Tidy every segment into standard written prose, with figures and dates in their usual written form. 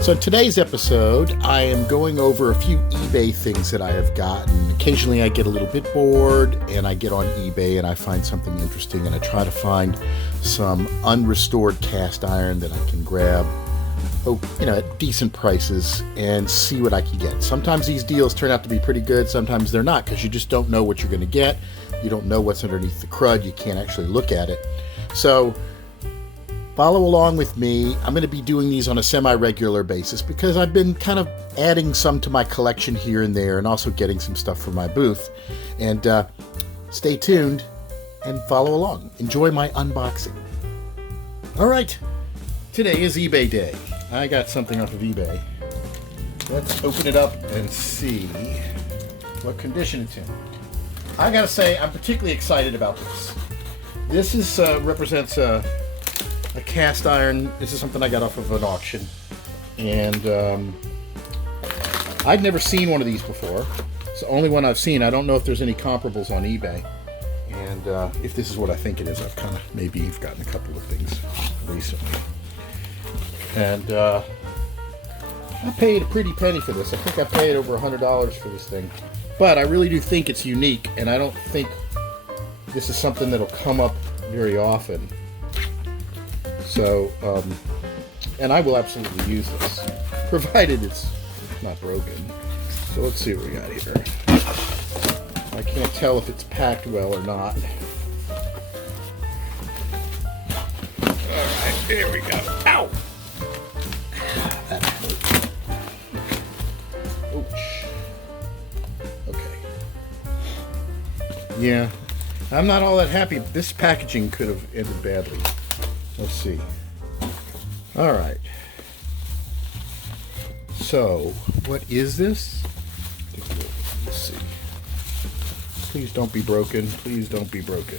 So in today's episode, I am going over a few eBay things that I have gotten. Occasionally I get a little bit bored and I get on eBay and I find something interesting and I try to find some unrestored cast iron that I can grab, at decent prices and see what I can get. Sometimes these deals turn out to be pretty good, sometimes they're not, because you just don't know what you're going to get. You don't know what's underneath the crud, you can't actually look at it. So follow along with me. I'm going to be doing these on a semi-regular basis because I've been kind of adding some to my collection here and there and also getting some stuff for my booth. And stay tuned and follow along. Enjoy my unboxing. All right, today is eBay day. I got something off of eBay. Let's open it up and see what condition it's in. I gotta say, I'm particularly excited about this. This is represents a cast iron. This is something I got off of an auction, and I'd never seen one of these before. It's the only one I've seen. I don't know if there's any comparables on eBay, and if this is what I think it is. I've kind of maybe gotten a couple of things recently, and I paid a pretty penny for this. I think I paid over $100 for this thing, but I really do think it's unique, and I don't think this is something that'll come up very often. So, and I will absolutely use this, provided it's not broken. So let's see what we got here. I can't tell if it's packed well or not. Alright, here we go. Ow! That hurt. Ouch. Okay. Yeah, I'm not all that happy. This packaging could have ended badly. Let's see. All right. So, what is this? Let's see. Please don't be broken. Please don't be broken.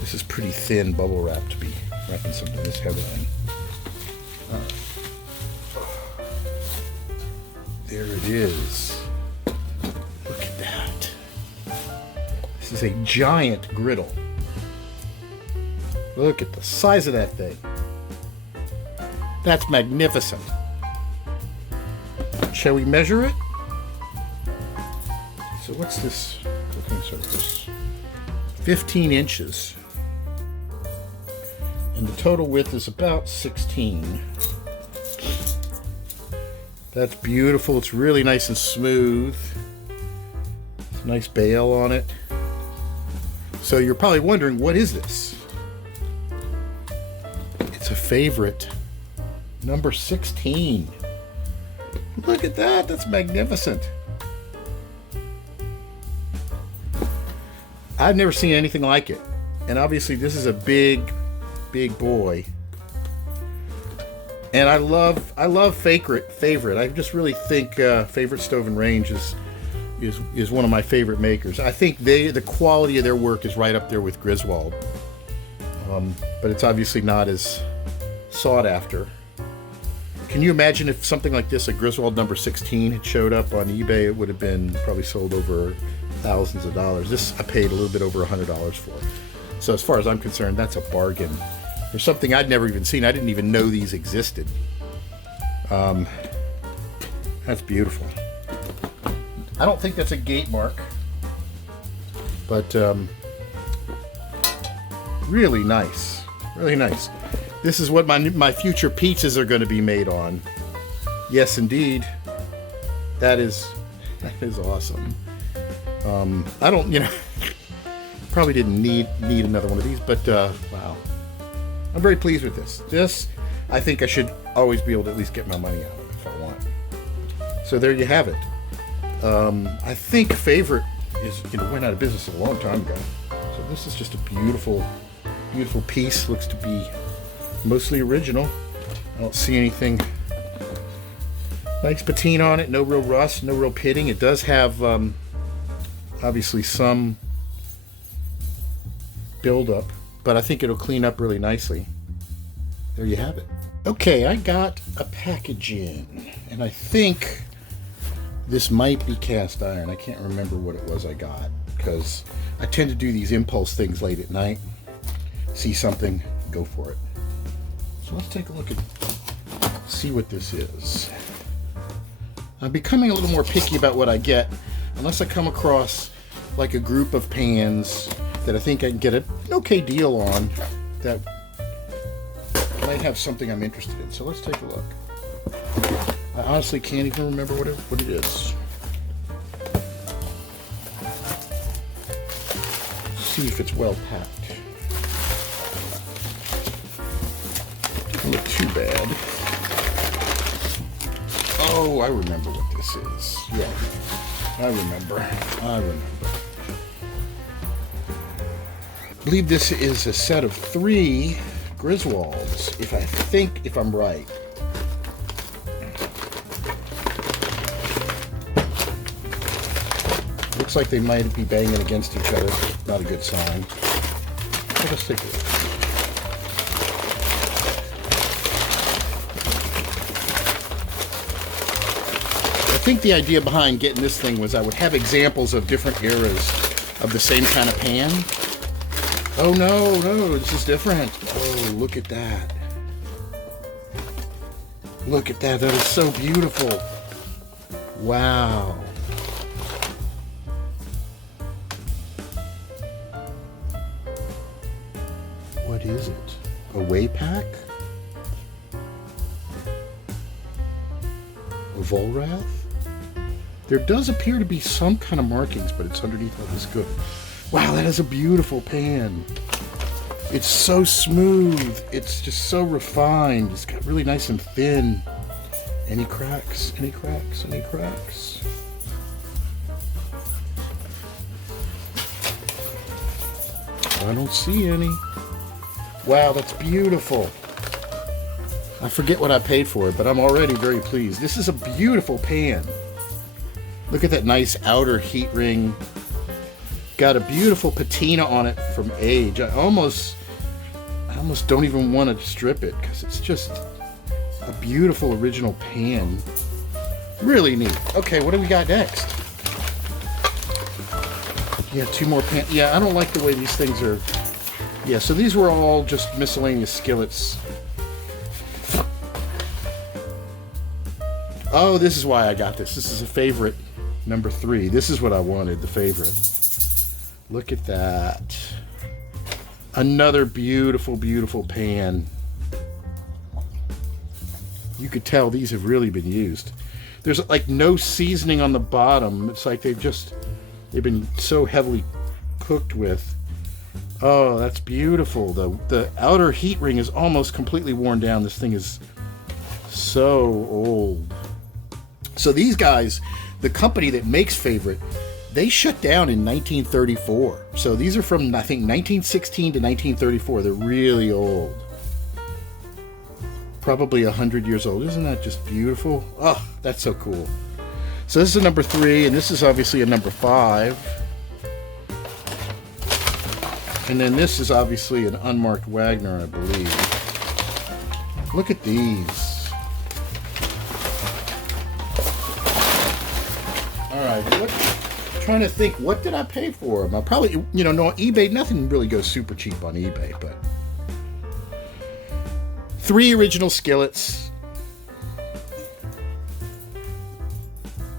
This is pretty thin bubble wrap to be wrapping something this heavy in. There it is. Look at that. This is a giant griddle. Look at the size of that thing. That's magnificent. Shall we measure it? So what's this cooking surface? 15 inches. And the total width is about 16. That's beautiful. It's really nice and smooth. It's a nice bail on it. So you're probably wondering, what is this? It's a favorite. Number 16. Look at that. That's magnificent. I've never seen anything like it. And obviously this is a big boy. And I love Favorite. I just really think Favorite Stove and Range is one of my favorite makers. I think the quality of their work is right up there with Griswold. But it's obviously not as sought after. Can you imagine if something like this, a Griswold number 16, had showed up on eBay? It would have been probably sold over thousands of dollars. This I paid a little bit over $100 for. So as far as I'm concerned, that's a bargain. For something I'd never even seen. I didn't even know these existed. That's beautiful. I don't think that's a gate mark, but really nice. Really nice. This is what my future pizzas are going to be made on. Yes, indeed. That is awesome. I don't, probably didn't need another one of these, but wow. I'm very pleased with this. This, I think I should always be able to at least get my money out of it if I want. So there you have it. I think Favorite went out of business a long time ago. So this is just a beautiful piece. Looks to be mostly original. I don't see anything. Nice patina on it. No real rust. No real pitting. It does have obviously some buildup, but I think it'll clean up really nicely. There you have it. Okay, I got a package in, and I think this might be cast iron. I can't remember what it was I got, because I tend to do these impulse things late at night. See something, go for it. So let's take a look at, see what this is. I'm becoming a little more picky about what I get, unless I come across like a group of pans that I think I can get an okay deal on that might have something I'm interested in. So let's take a look. I honestly can't even remember what it is. See if it's well packed. Doesn't look too bad. Oh, I remember what this is. Yeah, I remember. I believe this is a set of 3 Griswolds, if I'm right. Looks like they might be banging against each other. Not a good sign. So let's take a look. I think the idea behind getting this thing was I would have examples of different eras of the same kind of pan. Oh no, this is different. Oh, look at that. Look at that, that is so beautiful. Wow. What is it? A way pack? A Volrath? There does appear to be some kind of markings, but it's underneath all this good. Wow, that is a beautiful pan. It's so smooth. It's just so refined. It's got really nice and thin. Any cracks? Any cracks? Any cracks? I don't see any. Wow, that's beautiful. I forget what I paid for it, but I'm already very pleased. This is a beautiful pan. Look at that nice outer heat ring. Got a beautiful patina on it from age. I almost don't even want to strip it because it's just a beautiful original pan. Really neat. Okay, what do we got next? Yeah, 2 more pans. Yeah, I don't like the way these things are. Yeah, so these were all just miscellaneous skillets. Oh, this is why I got this. This is a favorite, number 3. This is what I wanted, the favorite. Look at that. Another beautiful, beautiful pan. You could tell these have really been used. There's like no seasoning on the bottom. It's like they've been so heavily cooked with. Oh, that's beautiful. The outer heat ring is almost completely worn down. This thing is so old. So these guys, the company that makes Favorite, they shut down in 1934. So these are from, I think, 1916 to 1934. They're really old. Probably 100 years old. Isn't that just beautiful? Oh, that's so cool. So this is a number 3, and this is obviously a number 5. And then this is obviously an unmarked Wagner, I believe. Look at these. Alright, I'm trying to think, what did I pay for them? I probably, no, eBay, nothing really goes super cheap on eBay, but 3 original skillets.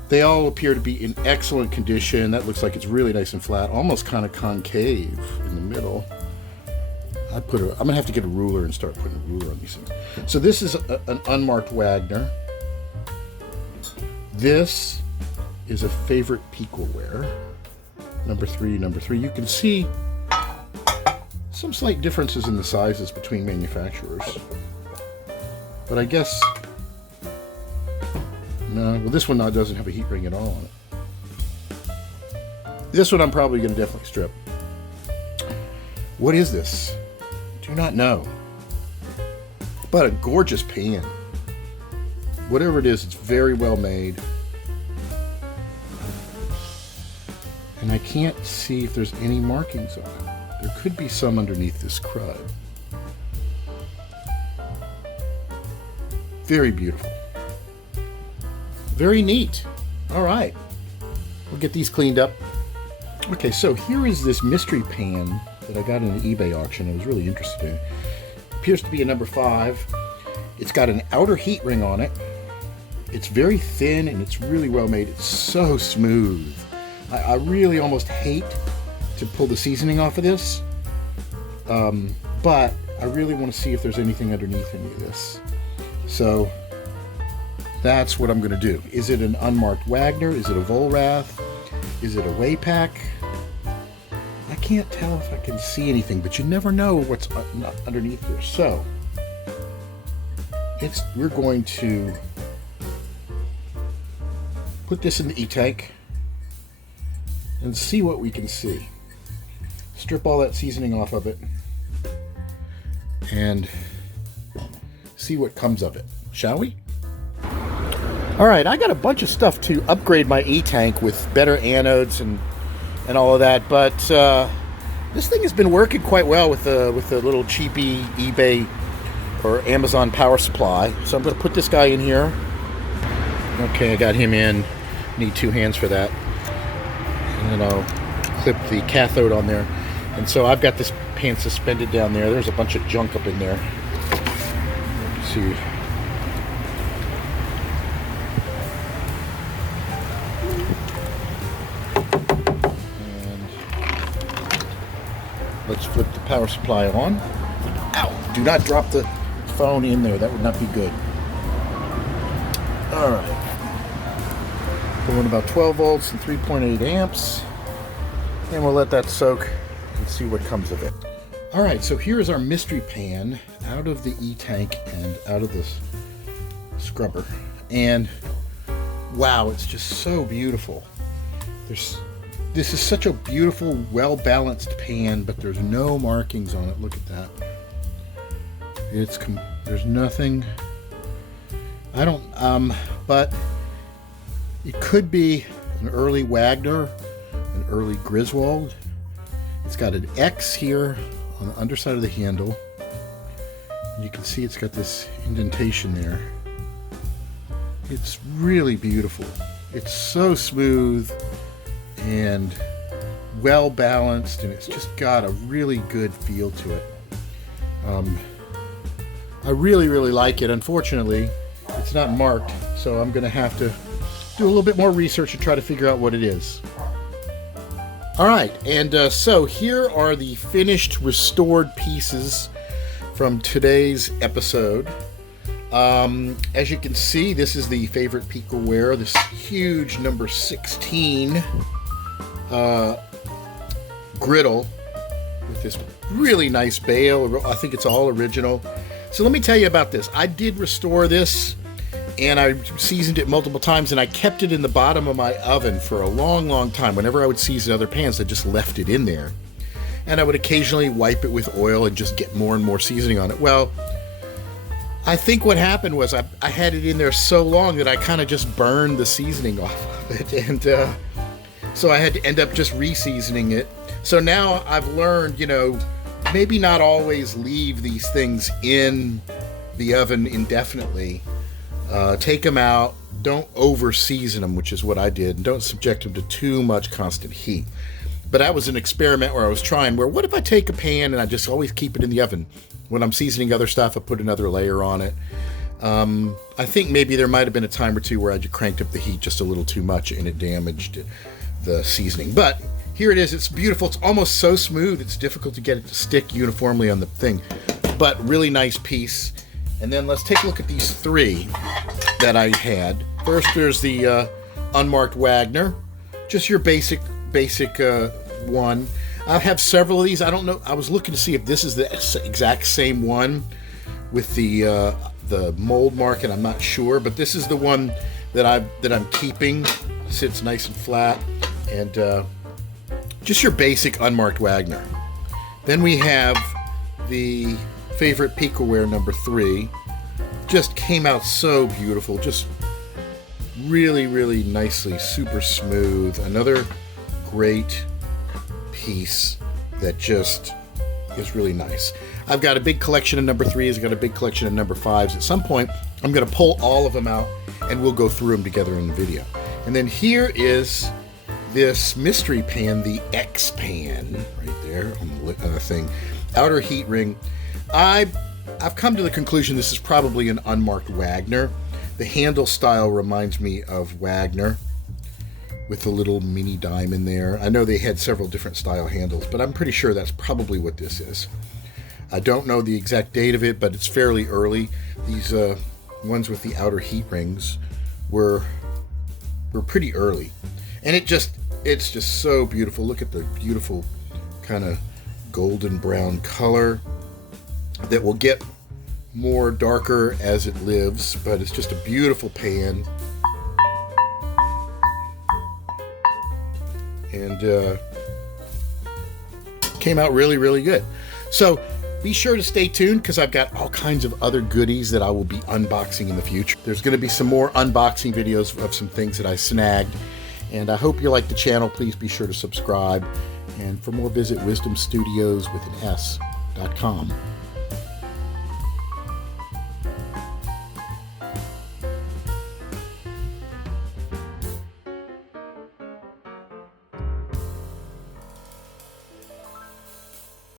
They all appear to be in excellent condition. That looks like it's really nice and flat, almost kind of concave in the middle. I'm gonna have to get a ruler and start putting a ruler on these things. So this is an unmarked Wagner. This is a Favorite Peakleware. Number 3. You can see some slight differences in the sizes between manufacturers. But I guess, no, well, this one doesn't have a heat ring at all on it. This one I'm probably going to definitely strip. What is this? Do not know. But a gorgeous pan. Whatever it is, it's very well made. And I can't see if there's any markings on it. There could be some underneath this crud. Very beautiful. Very neat. All right. We'll get these cleaned up. Okay, so here is this mystery pan that I got in an eBay auction. It was really interesting. Appears to be a number 5. It's got an outer heat ring on it. It's very thin and it's really well made. It's so smooth. I really almost hate to pull the seasoning off of this. But I really want to see if there's anything underneath any of this. So that's what I'm going to do. Is it an unmarked Wagner? Is it a Vollrath? Is it a Waypack? I can't tell if I can see anything, but you never know what's underneath here. So we're going to put this in the e-tank and see what we can see. Strip all that seasoning off of it and see what comes of it, shall we? All right, I got a bunch of stuff to upgrade my e-tank with better anodes and all of that, but this thing has been working quite well with the little cheapy eBay or Amazon power supply. So I'm going to put this guy in here. Okay, I got him in. Need 2 hands for that. And then I'll clip the cathode on there. And so I've got this pan suspended down there. There's a bunch of junk up in there. Let's see. And let's flip the power supply on. Ow! Do not drop the phone in there. That would not be good. All right. Going about 12 volts and 3.8 amps. And we'll let that soak and see what comes of it. All right, so here's our mystery pan out of the e-tank and out of this scrubber. And wow, it's just so beautiful. This is such a beautiful, well-balanced pan, but there's no markings on it. Look at that. There's nothing. But it could be an early Wagner, an early Griswold. It's got an X here on the underside of the handle. You can see it's got this indentation there. It's really beautiful. It's so smooth and well balanced, and it's just got a really good feel to it. I really, really like it. Unfortunately, it's not marked, so I'm going to have to do a little bit more research to try to figure out what it is. All right, and so here are the finished restored pieces from today's episode. As you can see, this is the favorite Peakleware, this huge number 16 griddle with this really nice bale. I think it's all original. So let me tell you about this. I did restore this, and I seasoned it multiple times, and I kept it in the bottom of my oven for a long, long time. Whenever I would season other pans, I just left it in there. And I would occasionally wipe it with oil and just get more and more seasoning on it. Well, I think what happened was I had it in there so long that I kind of just burned the seasoning off of it. And so I had to end up just re-seasoning it. So now I've learned, maybe not always leave these things in the oven indefinitely. Take them out. Don't over-season them, which is what I did. And don't subject them to too much constant heat. But that was an experiment where I was trying, what if I take a pan and I just always keep it in the oven? When I'm seasoning other stuff, I put another layer on it. I think maybe there might have been a time or two where I just cranked up the heat just a little too much and it damaged the seasoning. But here it is. It's beautiful. It's almost so smooth, it's difficult to get it to stick uniformly on the thing. But really nice piece. And then let's take a look at these 3 that I had. First, there's the unmarked Wagner. Just your basic one. I have several of these. I don't know. I was looking to see if this is the exact same one with the mold mark, and I'm not sure. But this is the one that I'm keeping. Sits nice and flat, and just your basic unmarked Wagner. Then we have the favorite Peakleware number 3. Just came out so beautiful. Just really, really nicely, super smooth. Another great piece. that just is really nice. I've got a big collection of number 3s. I've got a big collection of number 5s. At some point, I'm going to pull all of them out and we'll go through them together in the video. And then here is this mystery pan, the X pan, right there on the thing. Outer heat ring. I've come to the conclusion this is probably an unmarked Wagner. The handle style reminds me of Wagner with the little mini diamond there. I know they had several different style handles, but I'm pretty sure that's probably what this is. I don't know the exact date of it, but it's fairly early. These ones with the outer heat rings were pretty early. And it's just so beautiful. Look at the beautiful kind of golden brown color that will get more darker as it lives, but it's just a beautiful pan. And came out really, really good. So be sure to stay tuned because I've got all kinds of other goodies that I will be unboxing in the future. There's going to be some more unboxing videos of some things that I snagged. And I hope you like the channel. Please be sure to subscribe. And for more, visit wisdomstudioswithanS.com.